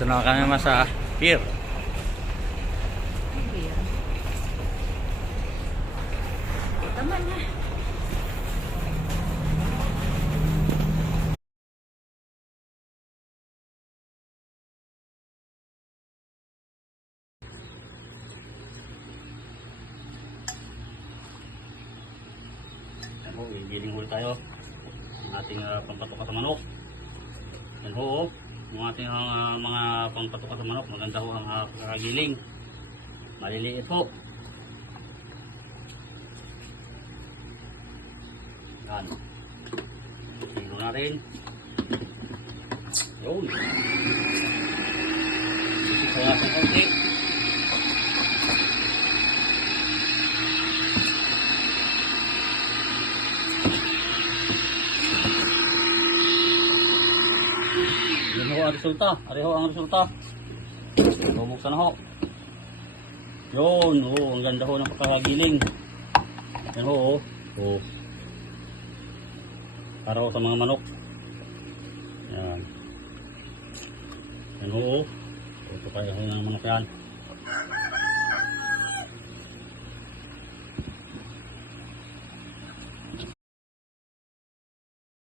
Dito na kami sa pier. Tama na. Yan ho, ibiling huli tayo. Ang ating pampatuka sa manok. Yan ho, yung ating mga pampatuka sa manok. Maganda ho ang kakagiling. Maliliit ho. Yan. Sino natin. Yun. Ito kaya sa konti. Yan ho ang resulta. Ari ho ang resulta. Bubuksan na ho. Yun. Oh, ang ganda ho ng pagkakagiling. Yan ho. Oh. Para ho sa mga manok. Yan. Yan ho. Ito kaya ho ng manok yan.